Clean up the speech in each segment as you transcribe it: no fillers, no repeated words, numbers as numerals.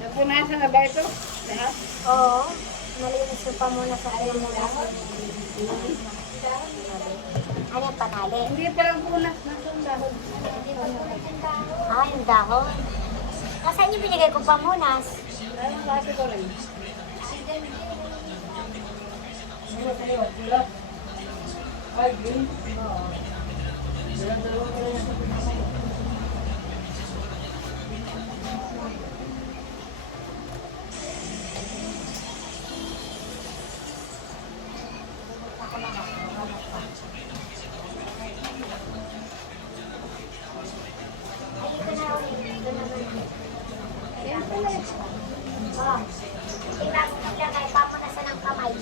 Napunasan na ba ito? Lahat? Oo. Malinis ko pa muna sa akin muna. Ano yung panali? Hindi pa lang punas na ito. Dahon. Ah, yung dahon. Nasaan yung binigay ko pamunas? Ano klase ko rin? Ano sa'yo? Sila? Ay, green? Oo. Dalawa ko rin sa pinasay. Dito na ulit. Dito na ulit. Yan pala. Oh. Tingnan mo lang kay pamunasan ng kamay.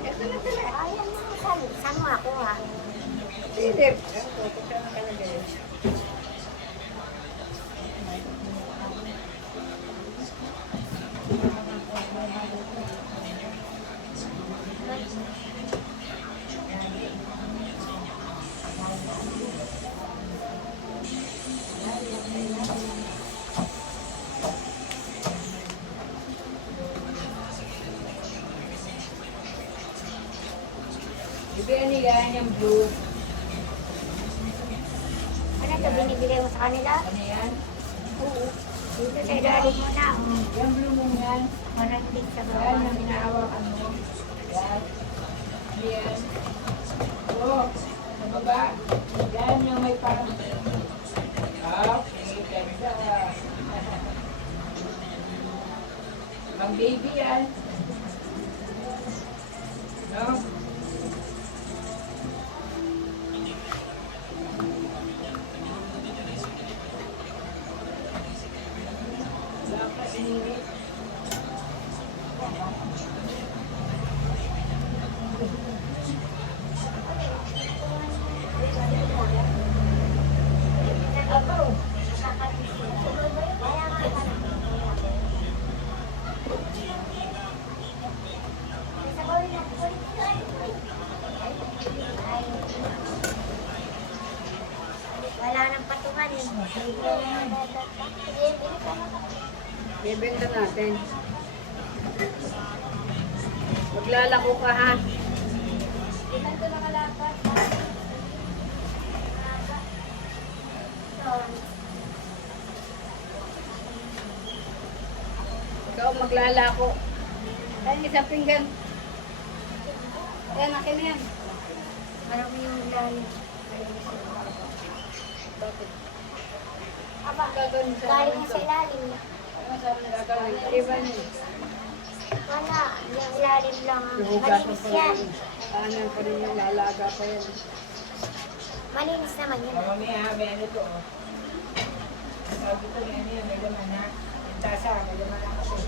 Ito na pala. Ayan na. Saan mo ako ha? Silip. Ito, ito siya nakalagay. Ibigay nila yung blue. Ano ito binibigay mo sa kanila? Ano yan? Oo. Dito sa ilalim mo na. Yung blue mo yan. Parang din sa Yan baba. yung hinahawakan mo. Yan. Yan. Oo. Sa baba. Yan yung may parang... Okay, ganda. Ang baby yan. No? Wala pa init. Wala nang patungan eh. Bibenta natin. Maglalako ka ha. Ilan ito nakalapat? Ikaw maglalako. Ay, isang pinggan. Yan, akin na yan. Marami yung ilalim. Bakit? Aba, Gagawin sa galing sa ilalim. Ano sabi na gagawin? Iba niya. Wala, yung ilalim lang. Hugas mo Malinis pa yan. rin. Kanan pa rin yung lalaga pa yan. Malinis naman yun. Mamaya, may ano to, oh. Sabi ko yan, may laman na. Yung tasa, may laman na kasi.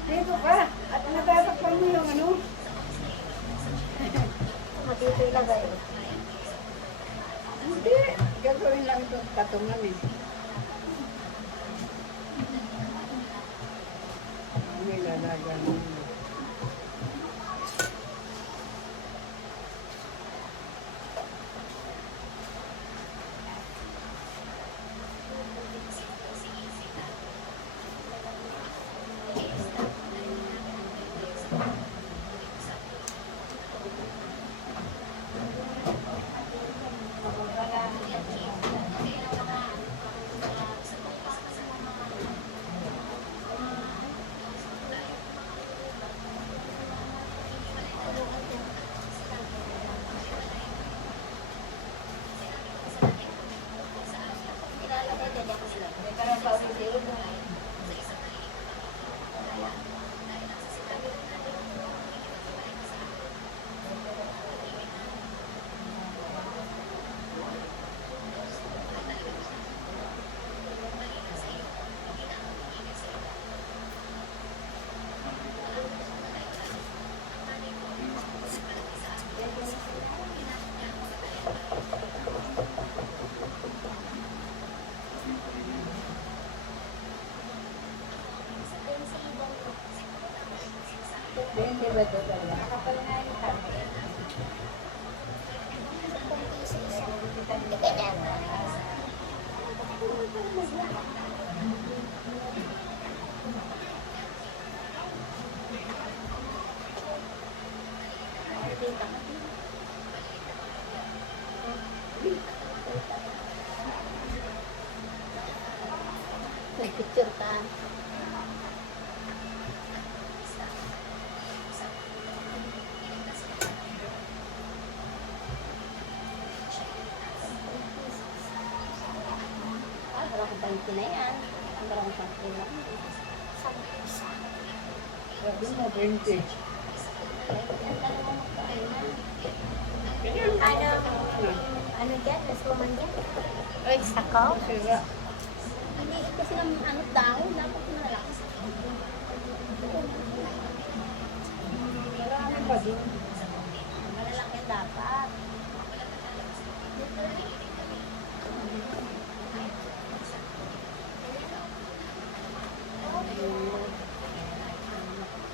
Dito ka. At natatakpan mo yung ano. Matito ilagay. Hindi. Gagawin lang ito katungan eh. May lalaga mo. Hindi ba ito talaga? Nagpicture ka. Ah, wala ko 20 na yan. Wala ko 10 na. Sabi mo, 20. Ano dyan? Nasuman dyan? Ay, sakaw? Sira. Hindi, kasi ng ano dahon, dapat malaki. Marami pa doon. Malalaki dapat.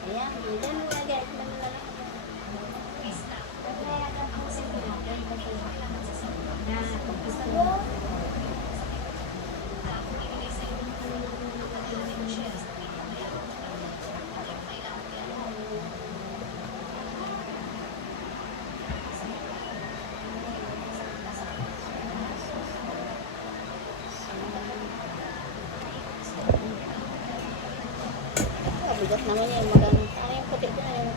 Ayan, hindi mo lagay. Bigat naman yan, magano. Ano yung puti ko na yun?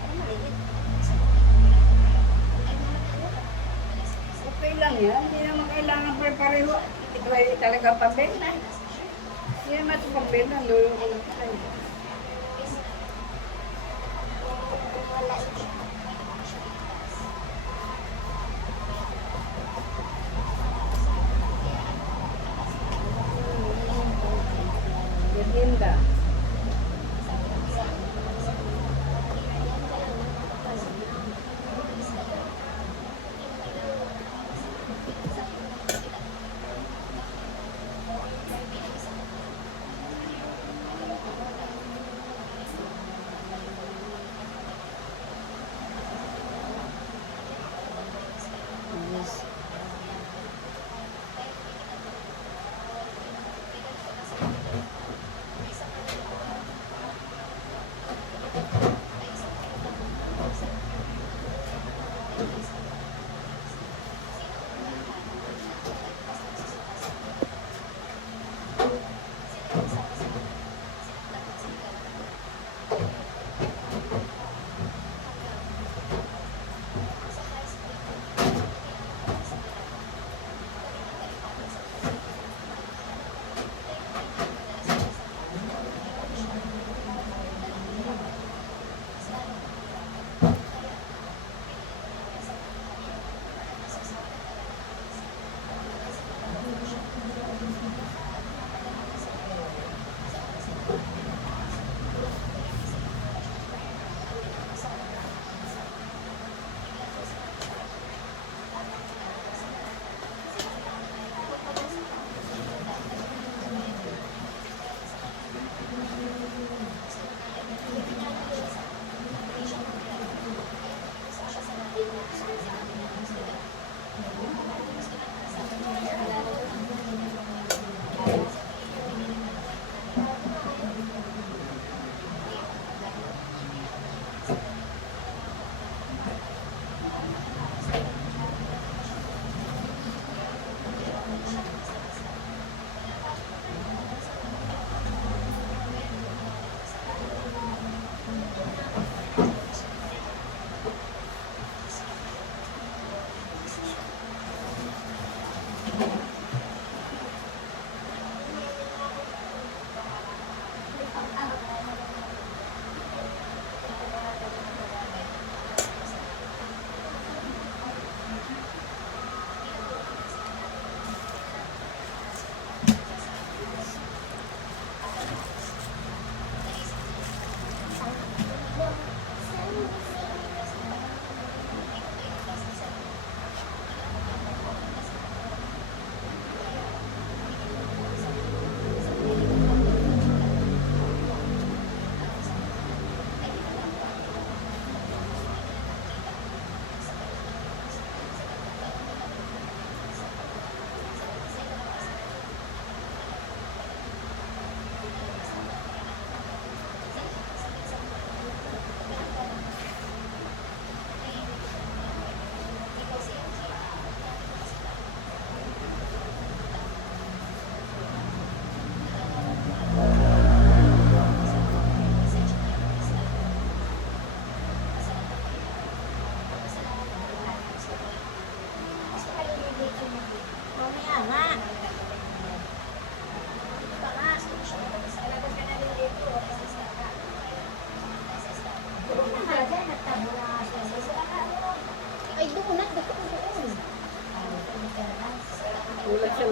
Ano maliit? Okay lang yan. Hindi naman kailangan pareho. Ito ay talaga pambenta. Hindi naman ito pambenta. Lulo ko lang tayo. Ganda.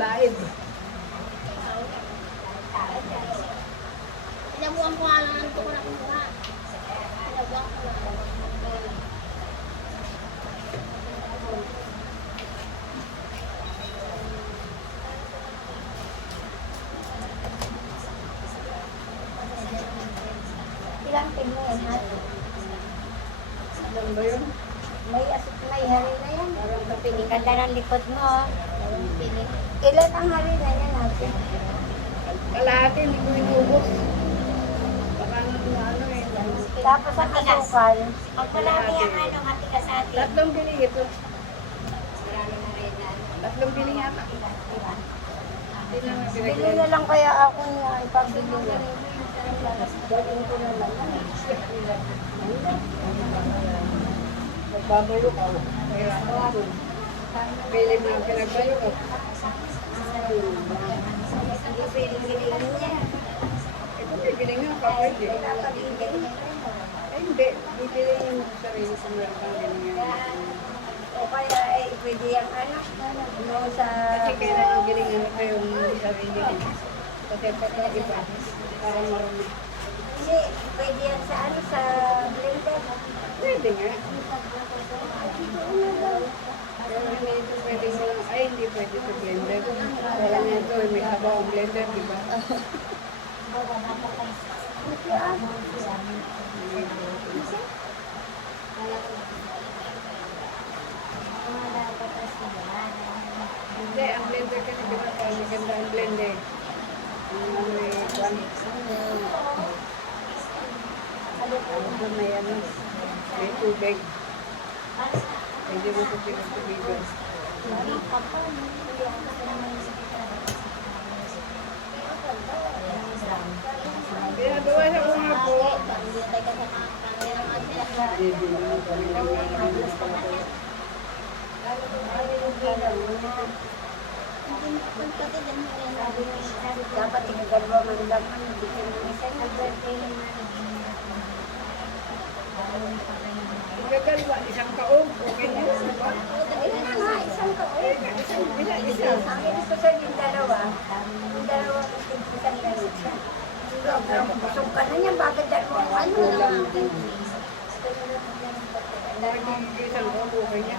laib. Pinabuhan ko nga lang ito ko na kumuha. Pinabuhan ko lang. Ilang tingin yan, ha? Alam ba yun? May asit, may hari na yan. Parang kapiling. Ganda ng likod mo, oh. Ilan ang hari na yan natin? Kalahati, hindi ko inubos. Baka ano eh. Tapos ang asukal. Pag palagi ang ano, matigas sa atin. Tatlong bili ito. Tatlong bili yata. Hindi naman Bili na pinag-ilan. lang kaya ako niya, ipabili na. Gawin ko na lang. Magbabayo ka. Kaya pili mo ang pinagbayo ka. Hindi pwedeng gilingan niya. Ito may gilingan ka pwede. Dapat gilingan. Eh hindi. Bibili yung sarili sa mga kang gilingan. O kaya pwede yung ano, no, sa... Kasi kailangan gilingan ko yung sarili. Kasi pagka iba, parang marami. Hindi, pwede yan sa ano, sa blender. Pwede nga. Pero hindi ito pwede mo lang, ay hindi pwede sa blender. Kaya nga ito, may sabaw ang blender, di ba? Hindi, ang blender kasi di ba tayo maganda ang blender. Ang ano eh, kwan. Ano may ano, may tubig. Hindi mo ito pinagtubigan. Kaya gawa sa mga po. Hindi naman kami Dapat tinagalawa man lang man, hindi ko naman isa nag-birthday Gagalwa, isang taon, okay na yun, di ba? ayun na nga, isang taon. Isa. Ang ibig ko sabihin, yung dalawa isang ganit siya. Sobrang busog ka na niya, bakit dalawa ang ano Kulang. na? Isang taon, okay na.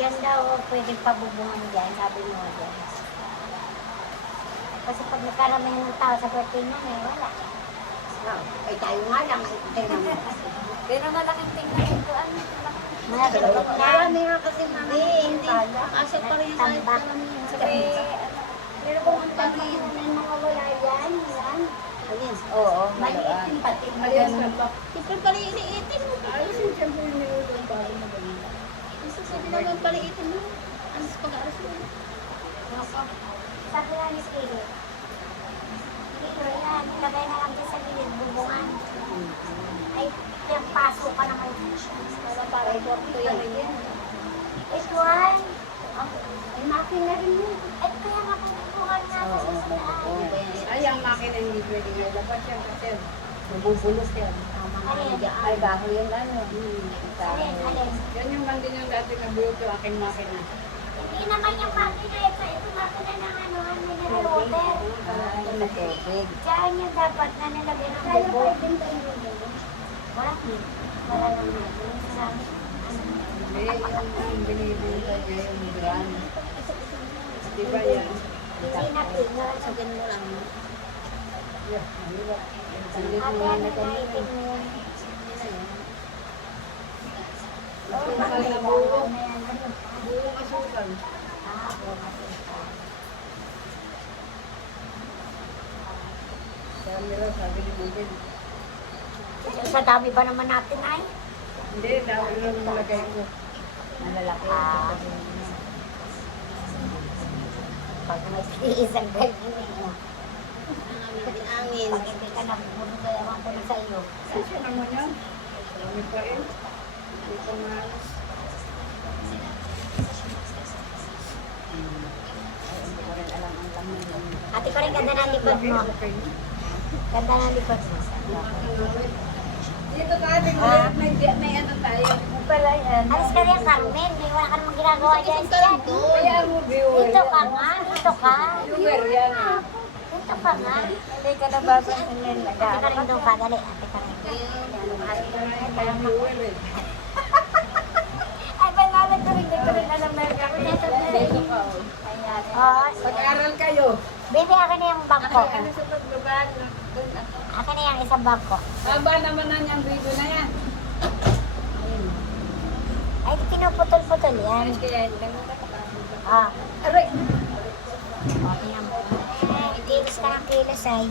Yan daw, pwedeng pabubungan dyan, sabi mo dyan. Kasi pag nagkaramihan ng tao sa birthday na, may wala. Ay tayo nga lang, tingnan mo. Pero malaking tingnan ito, ano? Marami nga kasi mga Hindi. Asya pa rin tayo tambak. karamihan. Sabi, pero kung ang tambak may mga wala yan, yan. Ayun. Oo, Maliitin pati. Ayan na ba? Siyempre paliitin mo. Alisin siyempre yung nilulong bago na ganun. Gusto sabi naman paliitin mo. Ano sa pag-aaras mo? Sabi nga ni Pili, Pili, yan, ilagay na lang dyan sa gilid, bubungan. Ay, yung paso ka naman. Para para kwarto yan yan. Ito ay, ay makina rin yun. Ay, kaya nga bubungan natin sa daan. Ay, ang makina hindi pwede nga labas yan kasi nabubulok yan. Alin? Ay, baho yung ano. Alin, alin. Yan yung bang din yung dati nabulok yung aking makina. Hindi naman yung makina ito. Ito makina ng ano, mineral water. Ay, matubig. Diyan yung dapat na nilagay ng bubog. Wala din. Wala lang natin. Sabi, Hindi, yung binibinta niya yung brand. Di ba yan? hindi na pingal. Sagin mo lang. Yeah, mahirap. Sandit Ate, mo ano na na kami. itin mo yun? Yung mahal na Ano buong, yan? Ano? buong asukal. Dami raw, sabi ni Bubin. Sa dami ba naman natin ay? Hindi, dami raw nung lagay ko. Malalaki. Pag may isang ganyan eh. Ang angin. Pag hindi ka nabubulong, gayawan ko na sa iyo. Kasi naman yan. Dami pa eh. Hindi pa malas. Ay, hindi ko rin alam Ate ko rin, ganda ng likod mo. Ganda ng likod mo. Dito ka, may ano tayo. Pala yan. Alis ka rin, Carmen. May wala ka namang ginagawa dyan. Kaya mo viewer. Dito ka nga. Dito ka. Viewer yan. Dito ka nga. Hindi ka nababansin yan. Ate ka rin doon ka. Dali, ate ka rin. Kaya viewer eh. Ay, banala ko rin. Hindi ko rin alam na gawin. Dito ka. Oo. Pag-aral kayo. Baby, akin na yung bag ko. Ano sa pagbaba? Akin na yung isang bag ko. Haba naman na niyang video na yan. Ay, pinuputol-putol yan. Kaya lang. Ah. Aray! Okay yan. Kilos ka ng kilos ay.